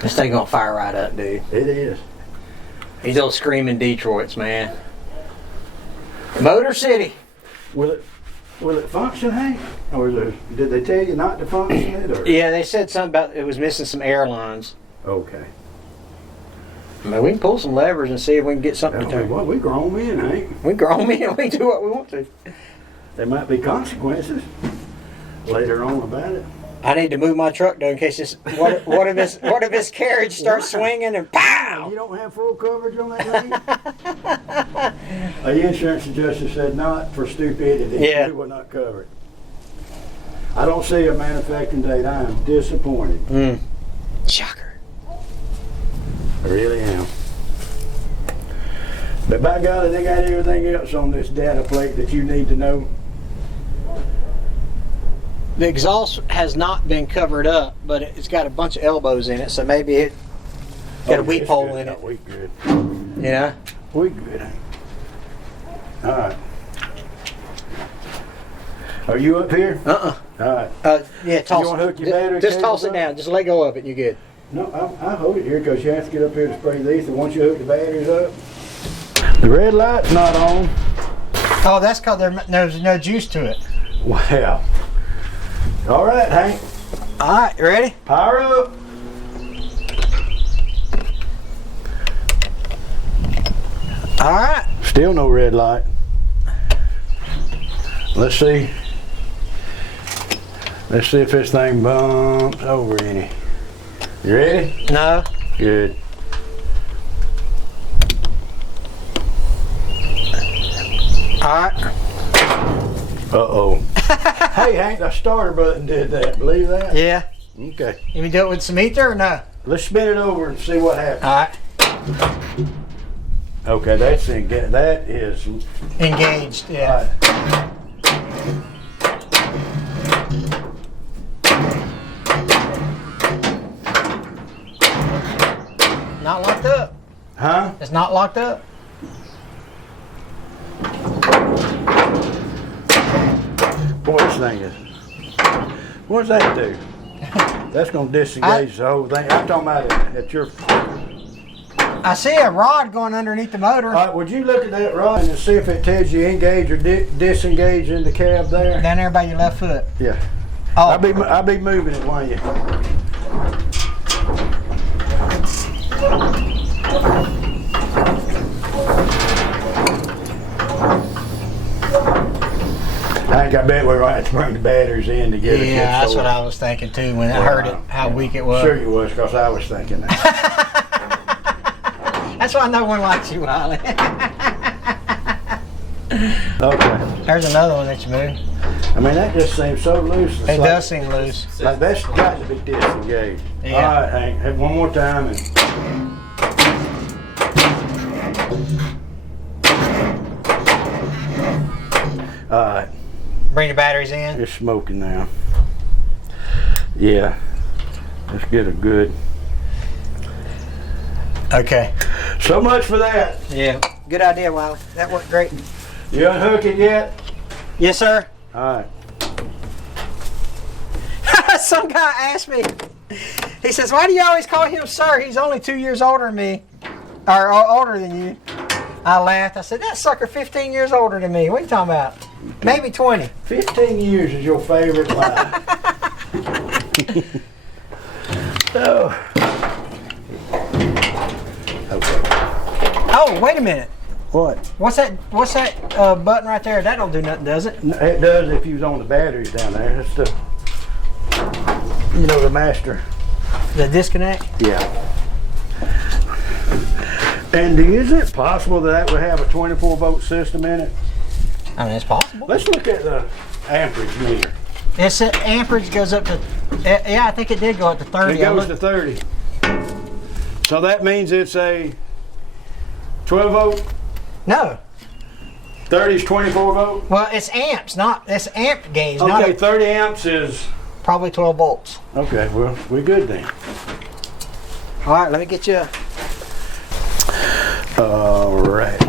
This thing gonna fire right up, dude. It is. These old screaming Detroits, man. Motor City. Will it function, Hank? Or did they tell you not to function it? Or? Yeah, they said something about it was missing some air lines. Okay. I mean, we can pull some levers and see if we can get something to turn. Well, we grown men, Hank. We grown men. We do what we want to. There might be consequences later on about it. I need to move my truck though in case this. What if his carriage starts swinging and pow? You don't have full coverage on that thing? The insurance adjuster said not for stupidity. Yeah. It will not cover it. I don't see a manufacturing date. I am disappointed. Shocker. I really am. But by golly, they got everything else on this data plate that you need to know. The exhaust has not been covered up, but it's got a bunch of elbows in it, so maybe it got a weak hole in it. We good. Yeah. We good. All right. Are you up here? All right. Yeah, toss you want to hook your battery Just toss cable it down. Just let go of it and you're good. No, I hold it here because you have to get up here to spray these. And once you hook the batteries up, the red light's not on. Oh, that's because there's no juice to it. Wow. All right, Hank. All right, you ready? Power up. All right. Still no red light. Let's see. Let's see if this thing bumps over any. You ready? No. Good. All right. Uh-oh. Hey, Hank, the starter button did that. Believe that? Yeah. Okay. You can do it with some ether or no? Let's spin it over and see what happens. All right. Okay, that's that is Engaged, yeah. Right. Not locked up. Huh? It's not locked up. Boy, this thing is. What does that do? That's going to disengage the whole thing. I'm talking about at your. I see a rod going underneath the motor. All right, would you look at that rod and see if it tells you engage or disengage in the cab there? Down there by your left foot. Yeah. Oh. I'll be moving it while you. I bet we're going to have to bring the batteries in to get it. Yeah, that's what I was thinking too when I heard it, how weak it was. Sure you was, because I was thinking that. That's why no one likes you, Wiley. Okay. There's another one that you moved. I mean, that just seems so loose. It does seem loose. Like that's got to be disengaged. Yeah. All right, Hank, have one more time. And all right. Bring the batteries in. It's smoking now. Yeah. Let's get a good. Okay. So much for that. Yeah. Good idea, Wiley. That worked great. You unhook it yet? Yes, sir. All right. Some guy asked me, he says, why do you always call him sir? He's only 2 years older than me, or older than you. I laughed. I said, that sucker 15 years older than me. What are you talking about? Maybe 20. 15 years is your favorite line. Oh. Okay. Oh, wait a minute. What? What's that button right there? That don't do nothing, does it? No, it does if you was on the batteries down there. That's the, you know, the master. The disconnect? Yeah. And is it possible that would have a 24-volt system in it? I mean, it's possible. Let's look at the amperage meter. It's amperage goes up to, yeah, I think it did go up to 30. It goes to 30. So that means it's a 12 volt? No. 30 is 24 volt? Well, it's amps, it's amp gauge. Okay, not 30 amps is... probably 12 volts. Okay, well, we're good then. All right, let me get you All right.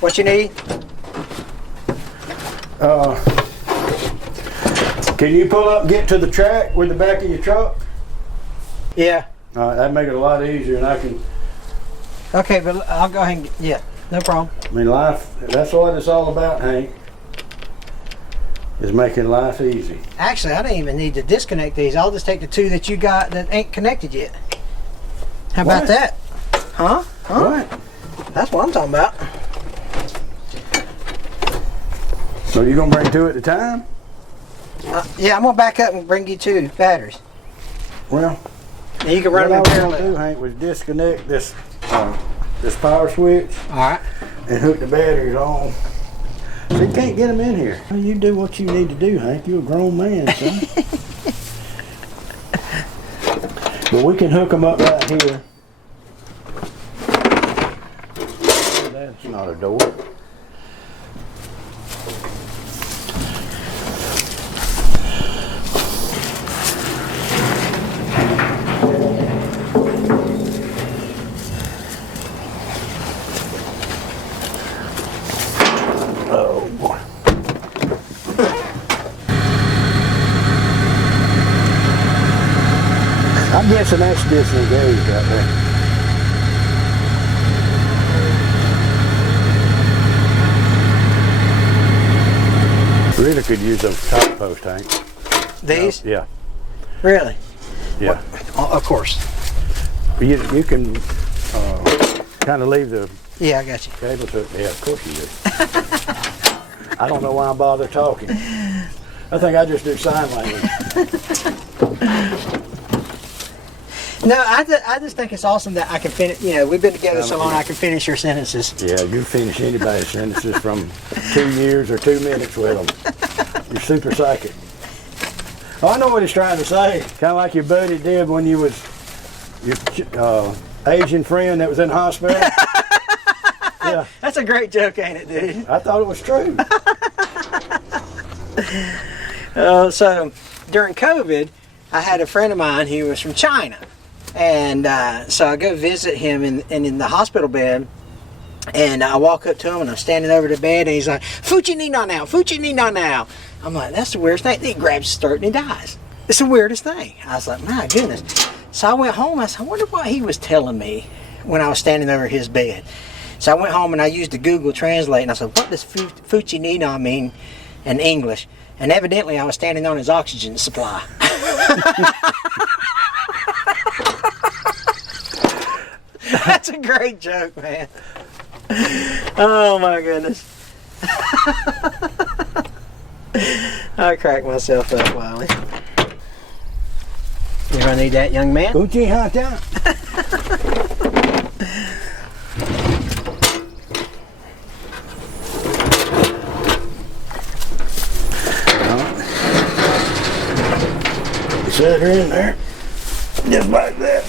what you need. Can you pull up and get to the track with the back of your truck? Yeah. All right, that'd make it a lot easier, and I can... Okay, but I'll go ahead and get, yeah, no problem. I mean, life, that's what it's all about, Hank, is making life easy. Actually, I don't even need to disconnect these. I'll just take the two that you got that ain't connected yet. How about that? Huh? What? That's what I'm talking about. So you gonna bring two at a time? Yeah, I'm gonna back up and bring you two batteries. Well, And you can run what them I in was gonna do, parallel. Hank, was disconnect this power switch All right. and hook the batteries on. So you can't get them in here. Well, you do what you need to do, Hank. You're a grown man, son. But we can hook them up right here. That's not a door. Oh boy. I'm guessing that's disengaged right there. Really could use those top post tanks. These? Yeah. Really? Yeah. Well, of course. You can kind of leave the Yeah, I got you. cable to it. Yeah, of course you do. I don't know why I bother talking. I think I just do sign language. No, I just think it's awesome that I can finish. You know, we've been together so long, I can finish your sentences. Yeah, you finish anybody's sentences from 2 years or 2 minutes with them. You're super psychic. Oh, I know what he's trying to say. Kind of like your buddy did when you was your Asian friend that was in the hospital. Yeah. That's a great joke, ain't it, dude? I thought it was true. So during COVID, I had a friend of mine who was from China. And so I go visit him in the hospital bed. And I walk up to him and I'm standing over the bed and he's like, Fuchi ni na now, Fuchi ni na now. I'm like, that's the weirdest thing. Then he grabs his throat and he dies. It's the weirdest thing. I was like, my goodness. So I went home. I said, I wonder what he was telling me when I was standing over his bed. So I went home and I used the Google Translate and I said, what does Fuchi ni na mean in English? And evidently I was standing on his oxygen supply. That's a great joke, man. Oh my goodness. I cracked myself up, Wiley. You gonna need that, young man? Uchi hata. Set her in there, just like that.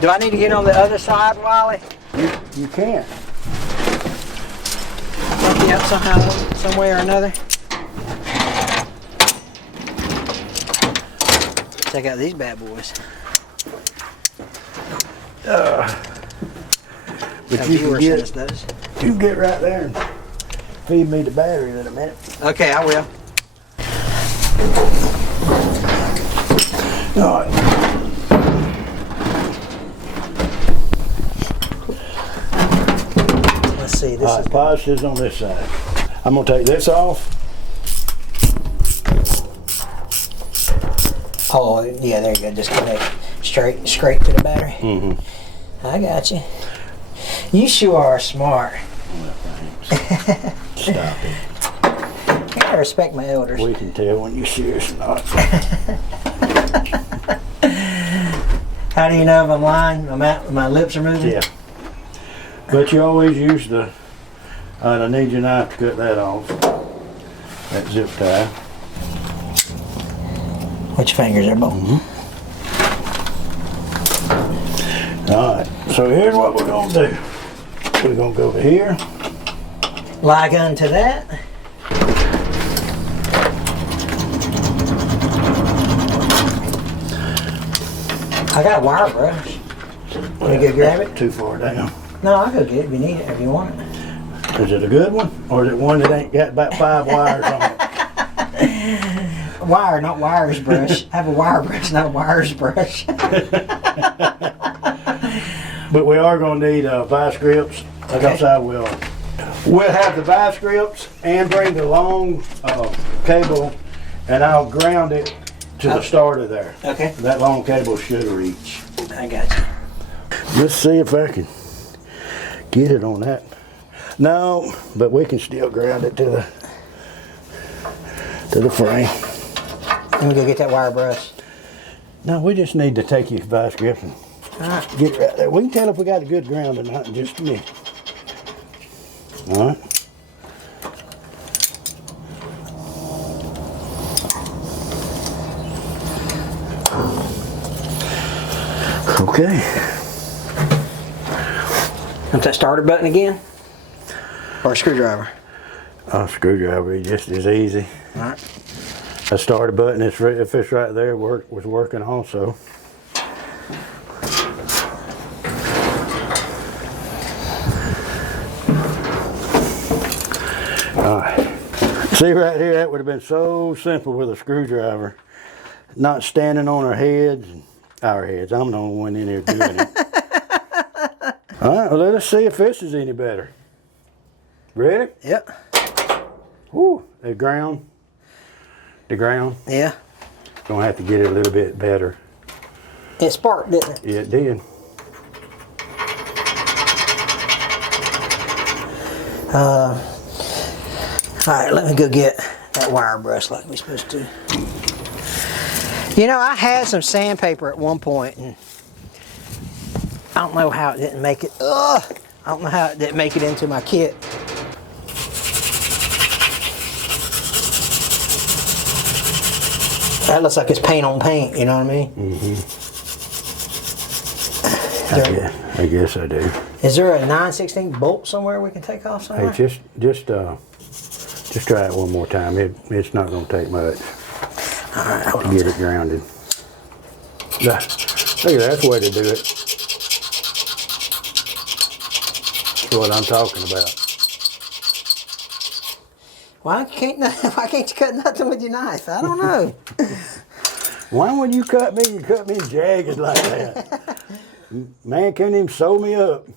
Do I need to get on the other side, Wiley? You can't. Help you out somehow, some way or another? Check out these bad boys. But you can get right there and feed me the battery in a minute. Okay, I will. All right. Let's see. This is positives on this side. I'm gonna take this off. Oh, yeah, there you go. Just connect straight to the battery. Mm-hmm. I got you. You sure are smart. Well, thanks. Stop it. I respect my elders. We can tell when you're serious or not. How do you know if I'm lying? My lips are moving? Yeah. But you always use the, I need your knife to cut that off. That zip tie. Which fingers are both? Mm-hmm. Alright, so here's what we're going to do. We're going to go over here. Lie gun to that. I got a wire brush. Want me to go grab it? Too far down. No, I'll go get it if you need it, if you want it. Is it a good one? Or is it one that ain't got about 5 wires on it? Wire, not wires brush. I have a wire brush, not a wires brush. But we are going to need vice grips. Because I will. We'll have the vice grips and bring the long cable, and I'll ground it to the starter there. Okay. That long cable should reach. I got you. Let's see if I can get it on that. No, but we can still ground it to the frame. Let me go get that wire brush. No, we just need to take your vice grips and get it right there. We can tell if we got a good ground or not in just a minute. All right. Okay. Want that starter button again? Or a screwdriver? A screwdriver is just as easy. All right. A starter button, if it's right there, was working also. All right. See right here, that would have been so simple with a screwdriver. Not standing on our heads. I'm the only one in here doing it. All right, well, let us see if this is any better. Ready? Yep. Woo, the ground. Yeah. Gonna have to get it a little bit better. It sparked, didn't it? Yeah, it did. All right, let me go get that wire brush like we're supposed to. You know, I had some sandpaper at one point, and I don't know how it didn't make it. I don't know how it didn't make it into my kit. That looks like it's paint on paint, you know what I mean? Mm-hmm. I guess I do. Is there a 9/16 bolt somewhere we can take off somewhere? Hey, just try it one more time. It's not going to take much to get it grounded. Look at that. That's the way to do it. That's what I'm talking about. Why can't you cut nothing with your knife? I don't know. Why would you cut me? You cut me jagged like that. Man couldn't even sew me up.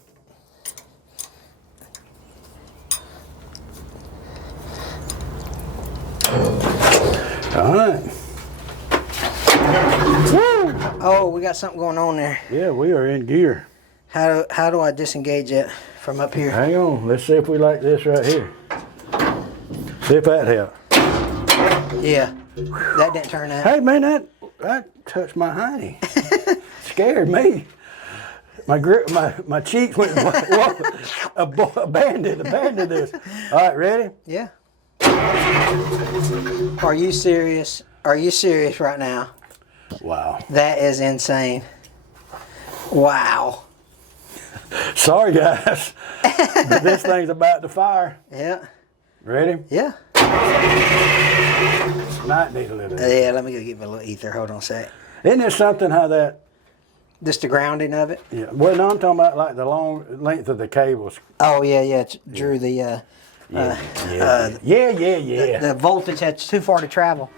All right. Woo! Oh, we got something going on there. Yeah, we are in gear. How do I disengage it from up here? Hang on. Let's see if we like this right here. See if that helps. Yeah, that didn't turn out. Hey, man, that touched my hiney. Scared me. My cheeks went, whoa, abandoned this. All right, ready? Yeah. Are you serious? Are you serious right now? Wow. That is insane. Wow. Sorry, guys. But this thing's about to fire. Yeah. Ready? Yeah. Might need a little. Yeah, let me go get my little ether. Hold on a sec. Isn't there something how that? Just the grounding of it? Yeah. Well, no, I'm talking about like the long length of the cables. Oh, yeah. It drew the... Yeah. The voltage had too far to travel.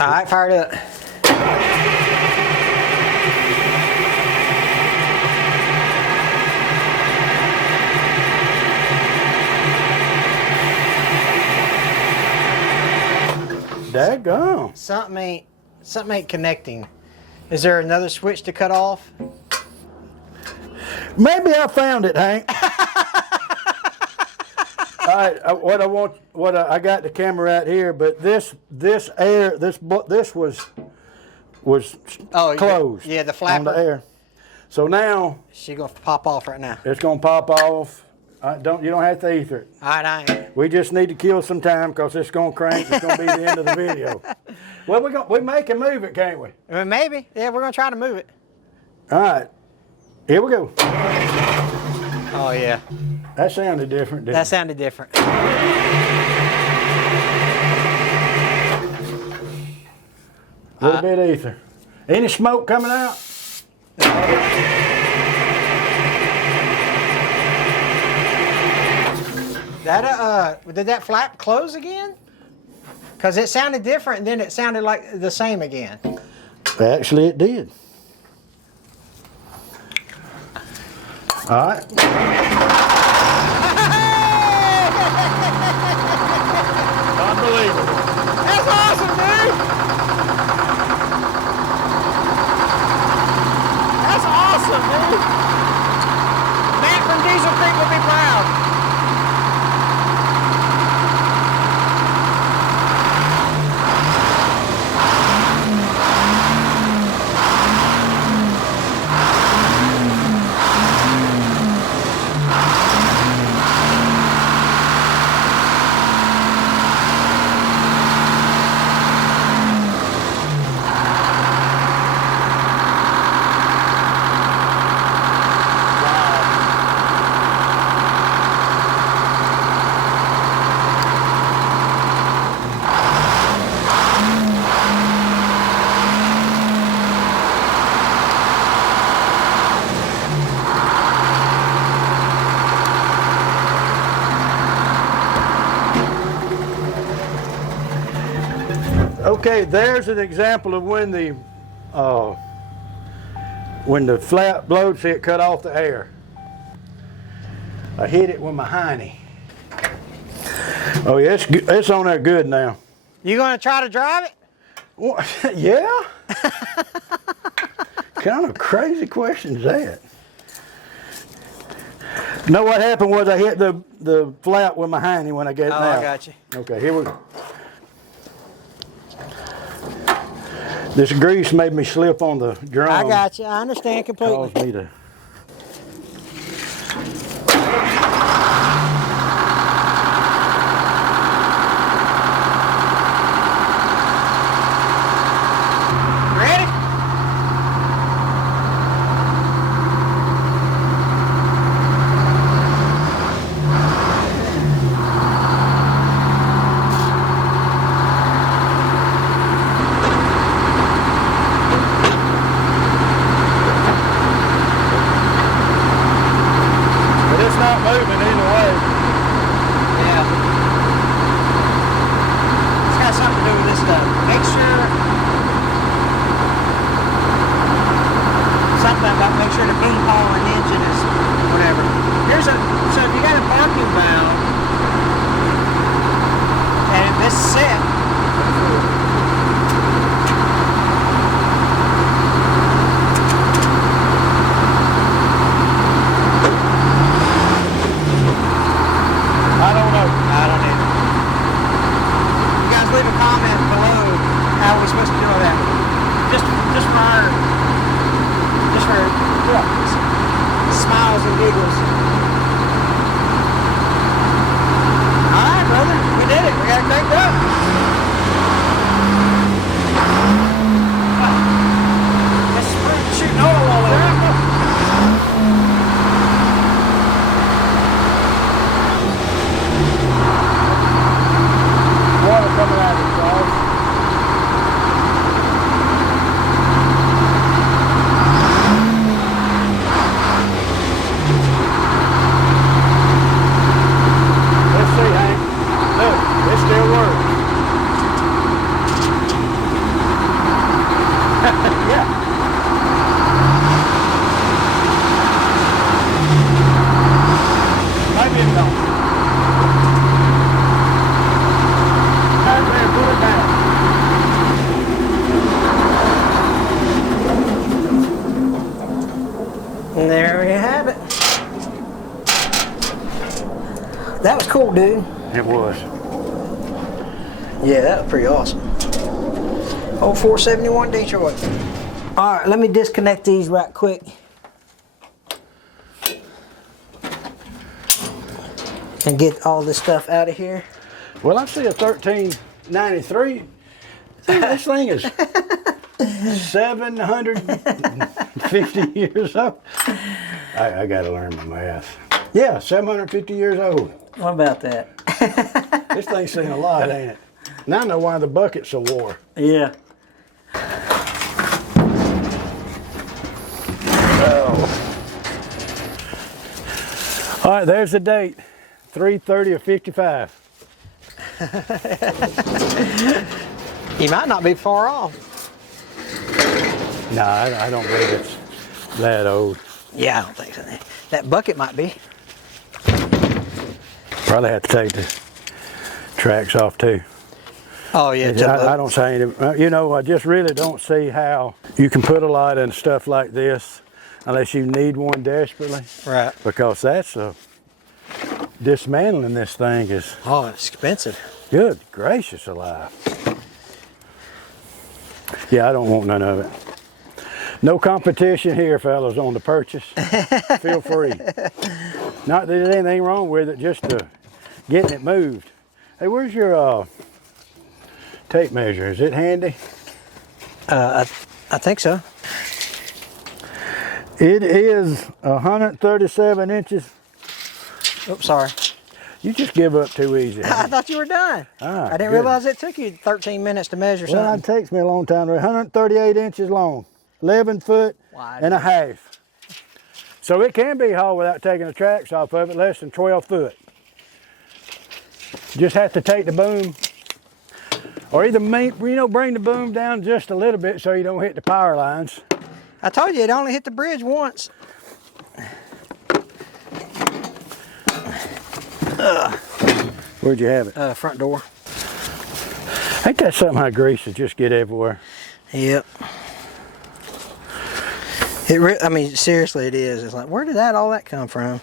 All right, fired up. Daggone. Something ain't connecting. Is there another switch to cut off? Maybe I found it, Hank. All right, I got the camera right here, but this was closed. Yeah, the flapper. On the air. So now She's gonna pop off right now. it's gonna pop off. You don't have to ether it. All right, I ain't. We just need to kill some time because it's gonna crank. It's gonna be the end of the video. Well, we make it move it, can't we? Maybe. Yeah, we're gonna try to move it. All right, here we go. Oh yeah. That sounded different, didn't That sounded different. it? A little bit of ether. Any smoke coming out? Did that flap close again? Because it sounded different, and then it sounded like the same again. Actually, it did. All right. Unbelievable. That's awesome, dude! That's awesome, dude! Matt from Diesel Creek will be proud. Okay, there's an example of when the flap blowed, see it cut off the air. I hit it with my hiney. Oh yeah, it's on there good now. You gonna try to drive it? Well, yeah. Kind of crazy question is that? No, what happened was I hit the flap with my hiney when I got it out. I got you. Okay, here we go. This grease made me slip on the drum. I got you. I understand completely. Caused me to. Ready? Moving either way. Yeah. It's got something to do with this stuff. Make sure something about make sure the boom hole and engine is whatever. So if you got a parking valve and this is set. Leave a comment below how we're supposed to do that. Just for smiles and giggles. All right, brother, we did it. We got it cranked up. This is shooting oil all over. Water coming out of the exhaust. Let's see, Hank. Look, it still works. Yeah. Maybe it don't. And there we have it. That was cool, dude. It was. Yeah, that was pretty awesome. Oh, 471 Detroit. All right, let me disconnect these right quick. And get all this stuff out of here. Well, I see a 1393. This thing is 750 years old. I got to learn my math. Yeah, 750 years old. What about that? This thing's seen a lot, ain't it? Now I know why the bucket's so wore. Yeah. Oh. All right, there's the date. 3/30 of 55. You might not be far off. No, I don't believe it's that old. Yeah, I don't think so. That bucket might be. Probably have to take the tracks off too. Oh yeah, I don't see any, you know, I just really don't see how you can put a lot in stuff like this unless you need one desperately. Right. Because that's dismantling this thing is. Oh, it's expensive. Good gracious alive. Yeah, I don't want none of it. No competition here, fellas, on the purchase. Feel free. Not that there's anything wrong with it, just getting it moved. Hey, where's your tape measure? Is it handy? I think so. It is 137 inches. Oops, sorry. You just give up too easy. I thought you were done. Ah, I didn't realize it took you 13 minutes to measure something. Well, it takes me a long time. 138 inches long, 11 foot and a half. So it can be hauled without taking the tracks off of it, less than 12 foot. Just have to take the boom Or either bring the boom down just a little bit so you don't hit the power lines. I told you it only hit the bridge once. Where'd you have it? Front door. Ain't that something how grease will just get everywhere? Yep. I mean, seriously, it is. It's like, where did all that come from?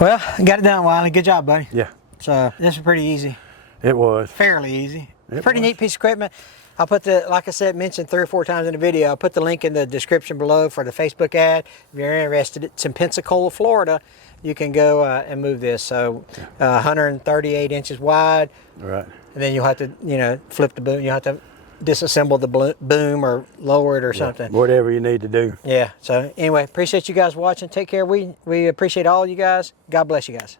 Well, got it done, Wiley. Good job, buddy. Yeah. So this was pretty easy. It was. Fairly easy. Pretty neat piece of equipment. I'll put like I said, mentioned 3 or 4 times in the video, I'll put the link in the description below for the Facebook ad. If you're interested, it's in Pensacola, Florida. You can go and move this. So 138 inches wide. Right. And then you'll have to, flip the boom. You'll have to disassemble the boom or lower it or something. Whatever you need to do. Yeah. So anyway, appreciate you guys watching. Take care. We appreciate all you guys. God bless you guys.